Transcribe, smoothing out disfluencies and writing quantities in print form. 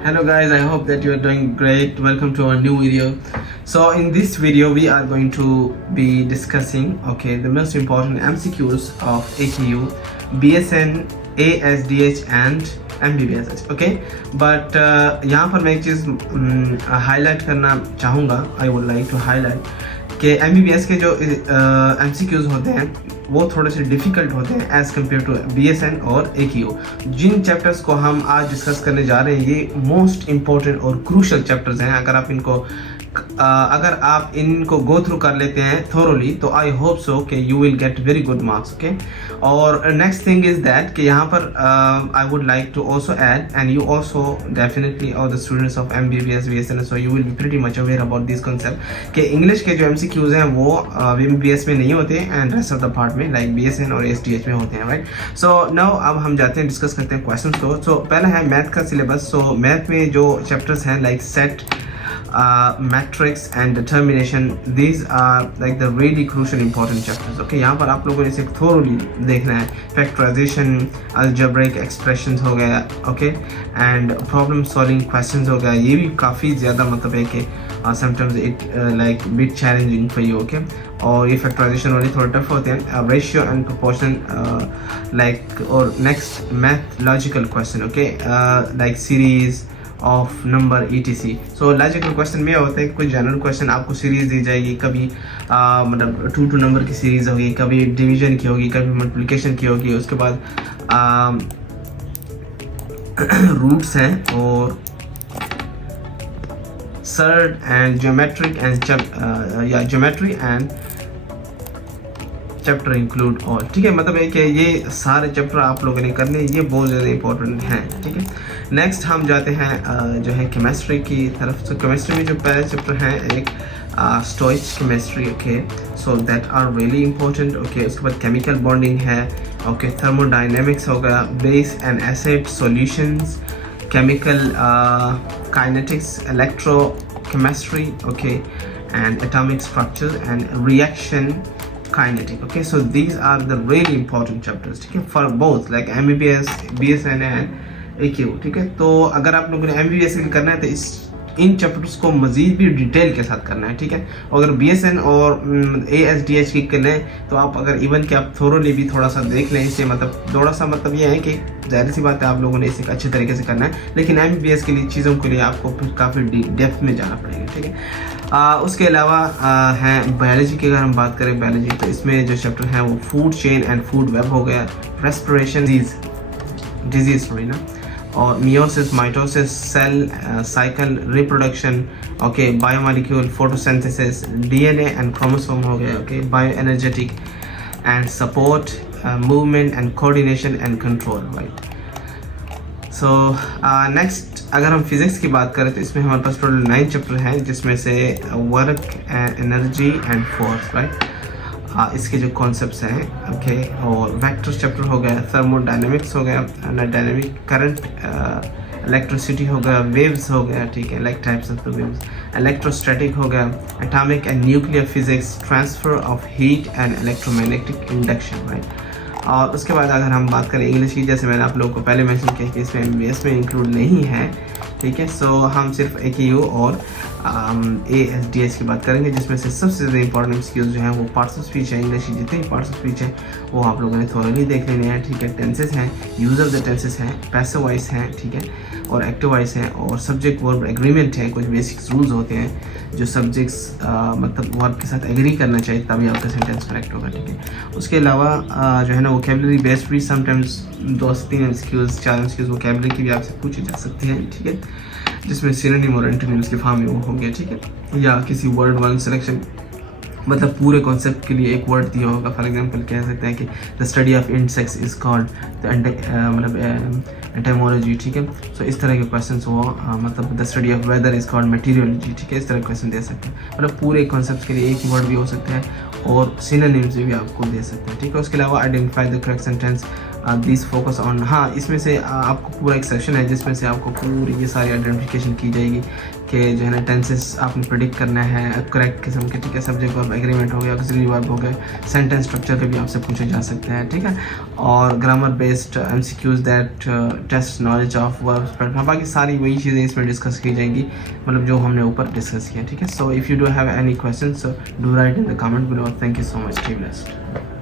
Hello guys, I hope that you are doing great. Welcome to our new video. So in this video we are going to be discussing the most important MCQs of AQU, BSN, ASDH and MBBS. But यहाँ पर मैं एक चीज़ highlight करना चाहूँगा. I would like to highlight कि MBBS के जो MCQs होते हैं वो थोड़े से डिफ़िकल्ट होते हैं एज़ कम्पेयर टू BSN और AQU. जिन चैप्टर्स को हम आज डिस्कस करने जा रहे हैं ये मोस्ट इम्पोर्टेंट और क्रूशल चैप्टर्स हैं. अगर आप इनको गो थ्रू कर लेते हैं थोरोली तो आई होप सो कि you will get very good marks. और नेक्स्ट थिंग इज़ दैट कि यहाँ पर I would like to also add and you also definitely all the students of MBBS BSN so you will be pretty much aware about this concept कि English के जो MCQs हैं वो MBBS में नहीं होते and rest of the part में like BSN और SDH में होते हैं, राइट. सो नाउ अब हम जाते हैं डिस्कस करते हैं क्वेश्चन को. सो पहला है मैथ का सिलेबस. सो मैथ में जो चैप्टर्स हैं like set, matrix and determination, these are like the really crucial important chapters. यहाँ पर आप लोगों ने इसे thoroughly देखना है. factorization, algebraic expressions हो गया, and problem solving questions हो गया. ये भी काफ़ी ज़्यादा मतलब है कि sometimes it like bit challenging for you. और ये factorization वाले थोड़े टफ होते हैं. ratio and proportion like और next math logical question, like series of number ETC. So logical question में होता है कोई जनरल क्वेश्चन आपको सीरीज दी जाएगी, कभी मतलब 2 नंबर की सीरीज होगी, कभी डिवीजन की होगी, कभी मल्टीप्लिकेशन की होगी. उसके बाद रूट्स हैं और सर्ड एंड ज्योमेट्रिक एंड या geometry and chapter include all. मतलब है कि ये सारे चैप्टर आप लोगों ने करने, ये बहुत ज़्यादा इंपॉर्टेंट हैं. नेक्स्ट हम जाते हैं जो है केमिस्ट्री की तरफ. तो केमिस्ट्री में जो पहले चैप्टर हैं एक stoichiometry. So that are really important. उसके बाद केमिकल बॉन्डिंग है. थर्मोडाइनेमिक्स हो गया, base and acid solutions, chemical kinetics, electrochemistry, and atomic structure and reaction kinetic. So these are the really important chapters, for both like MBBS, BSN and AQU. तो अगर आप लोगों ने MBBS के लिए करना है तो इन चैप्टर्स को मज़ीद भी डिटेल के साथ करना है. अगर BSN और ASDH की करना है तो आप अगर इवन कि आप थोरोली भी थोड़ा सा देख लें. इससे मतलब थोड़ा सा मतलब ये है कि ज़ाहिर सी बात है आप लोगों ने इसे अच्छे तरीके से करना है. लेकिन MBBS के लिए चीज़ों के लिए आपको फिर काफ़ी डेप्थ में जाना पड़ेगा. उसके अलावा हैं बायोलॉजी की. अगर हम बात करें बायोलॉजी तो इसमें जो चैप्टर हैं वो food chain and food web हो गया, रेस्पिरेशन डिजीज और meiosis, mitosis, cell cycle, reproduction, biomolecule, photosynthesis, DNA and chromosome हो गया, bio energetic and support, movement and coordination and control, right. So next अगर हम फिज़िक्स की बात करें तो इसमें हमारे पास टोटल 9 चैप्टर हैं जिसमें से work and energy and force, right. इसके जो कॉन्सेप्ट्स हैं और वेक्टर चैप्टर हो गया, थर्मोडायनेमिक्स हो गया, डायनेमिक करंट, इलेक्ट्रिसिटी हो गया, वेव्स हो गया, like types of the waves, electrostatic हो गया, atomic and nuclear physics, transfer of heat and electromagnetic induction, right. और उसके बाद अगर हम बात करें इंग्लिश की, जैसे मैंने आप लोगों को पहले मेंशन किया कि इसमें MBBS में इंक्लूड नहीं है. सो हम सिर्फ AQU और ASDH की बात करेंगे जिसमें से सबसे ज़्यादा इंपॉर्टेंट MCQs जो हैं वो पार्ट्स ऑफ स्पीच है. इंग्लिश की जितने भी पार्ट्स ऑफ स्पीच हैं वो आप लोगों ने थोरोली देख लेने हैं. टेंसेस हैं, यूज ऑफ द टेंसेस हैं, पैसिव वॉइस हैं, और एक्टिव वॉइस हैं, और सब्जेक्ट वर्ब एग्रीमेंट है. कुछ बेसिक्स रूल्स होते हैं जो सब्जेक्ट्स मतलब वर्ब के साथ एग्री करना चाहिए तभी आपका सेंटेंस करेक्ट होगा. उसके अलावा जो है ना वोकेबलरी बेस्ड भी समटाइम्स 2 से 3 MCQs 4 MCQs वोकेबलरी की भी आपसे पूछी जा सकती हैं, जिसमें सिनोनिम और एंटोनिम्स के फॉर्म में वो होंगे, या किसी वर्ड वन सिलेक्शन मतलब पूरे कॉन्सेप्ट के लिए एक वर्ड दिया होगा. फॉर एग्जांपल कह सकते हैं कि the study of insects is called मतलब एंटेमोलॉजी. सो इस तरह के क्वेश्चन हो, मतलब the study of weather is called meteorology. इस तरह के क्वेश्चन दे सकते हैं. मतलब पूरे कॉन्सेप्ट के लिए एक वर्ड भी हो सकता है और सिनोनिम्स भी आपको दे सकते हैं. उसके अलावा identify the correct sentence this focus on, हाँ इसमें से आपको पूरा एक सेक्शन है जिसमें से आपको पूरी ये सारी आइडेंटिफिकेशन की जाएगी कि जो है ना टेंसेस आपने प्रेडिक्ट करना है करेक्ट किस्म के, ठीक है। सब्जेक्ट वर्ब एग्रीमेंट हो गया, ऑक्सिलरी वर्ब हो गए, सेंटेंस स्ट्रक्चर के भी आपसे पूछे जा सकते हैं, ठीक है। और grammar based MCQs that test knowledge of verbs, हाँ बाकी सारी वही चीज़ें इसमें डिस्कस की जाएंगी, मतलब जो हमने ऊपर डिस्कस किया, ठीक है। So if you do have any question so do right in the comment below. Thank you so much, stay blessed.